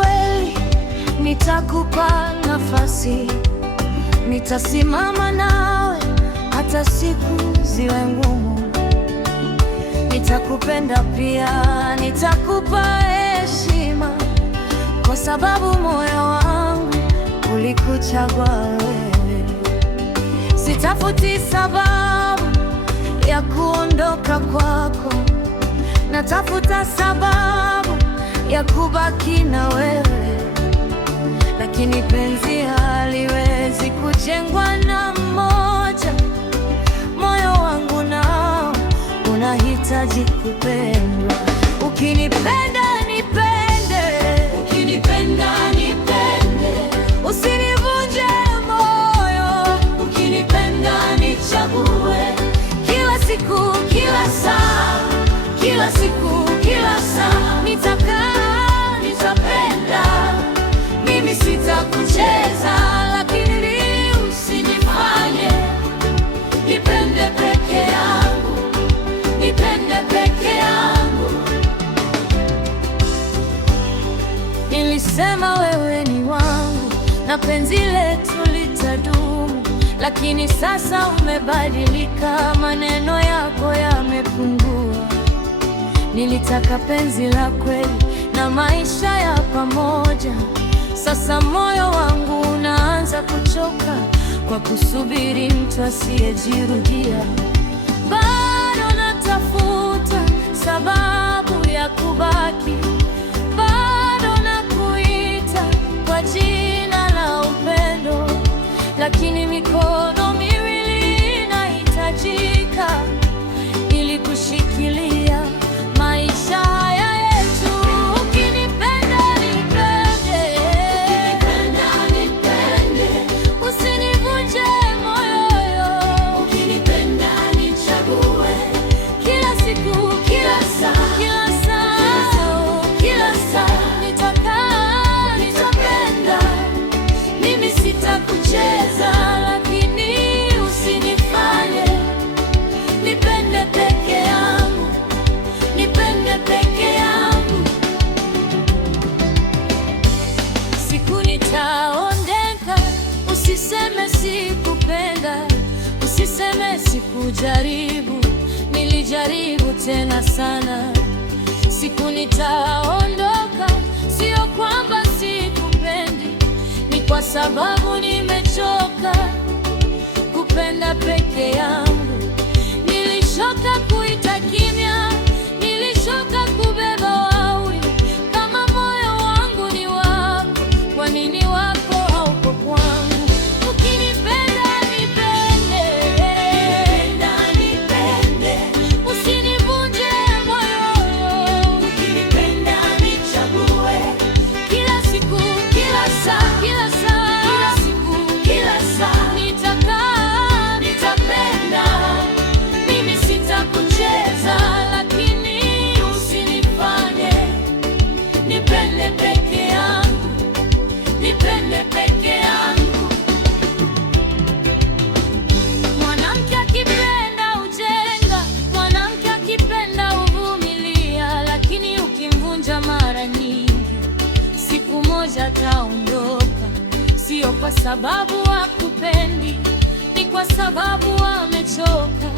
kweli, nitakupa nafasi, nitasimama nawe hata siku ziwe ngumu. Nitakupenda pia, nitakupa heshima, kwa sababu moyo wangu ulikuchagua wewe. Sitafuti sababu ya kuondoka kwako, natafuta sababu ya kubaki na wewe. Lakini penzi haliwezi kujengwa na mmoja, moyo wangu nao unahitaji kupendwa. Ukinipenda nipende, ukinipenda nipende, usinivunje moyo. Ukinipenda nichague, kila siku, kila saa, kila siku, kila saa. Nitakaa, nitapenda, mimi sitakucheza, lakini usinifanye nipende peke yangu, nipende peke yangu. Nilisema wewe ni wangu na penzi letu litadumu, lakini sasa umebadilika, maneno yako yamepungua. Nilitaka penzi la kweli na maisha ya pamoja, sasa moyo wangu unaanza kuchoka kwa kusubiri mtu asiyejirudia. Bado natafuta sababu ya kubaki, bado nakuita kwa jina la upendo, lakini mikono miwili inahitajika ili kushikilia maisha haya yetu. Ukinipenda nipende, ukinipenda nipende, usinivunje moyo. Ukinipenda nichague, kila siku, kila saa, kila saa, kila saa. Nitakaa, nitapenda, mimi sitakucheza, lakini usinifanye nipende peke yangu, nipende peke yangu. Siku nitaondeka, usiseme sikupenda, usiseme sikujaribu, nilijaribu tena sana. Siku nitaondoka, sio kwamba sikupendi, ni kwa sababu nimechoka kupenda peke yangu. Nilishoka kuita kimya, nilishoka kubeba wawili. Kama moyo wangu ni wako, kwa nini wako hauko kwangu? Ukinipenda nipende, ukinipenda nipende, usinivunje moyo. Ukinipenda nichague, kila siku, kila saa, kila saa, kila siku, kila saa. Nitakaa, nitapenda, mimi sitakucheza, lakini usinifanye nipende peke yangu, nipende peke yangu. Mwanamke akipenda hujenga, mwanamke akipenda huvumilia, lakini ukimvunja mara nyingi, siku moja ataondoka. Sio kwa sababu hakupendi, ni kwa sababu amechoka.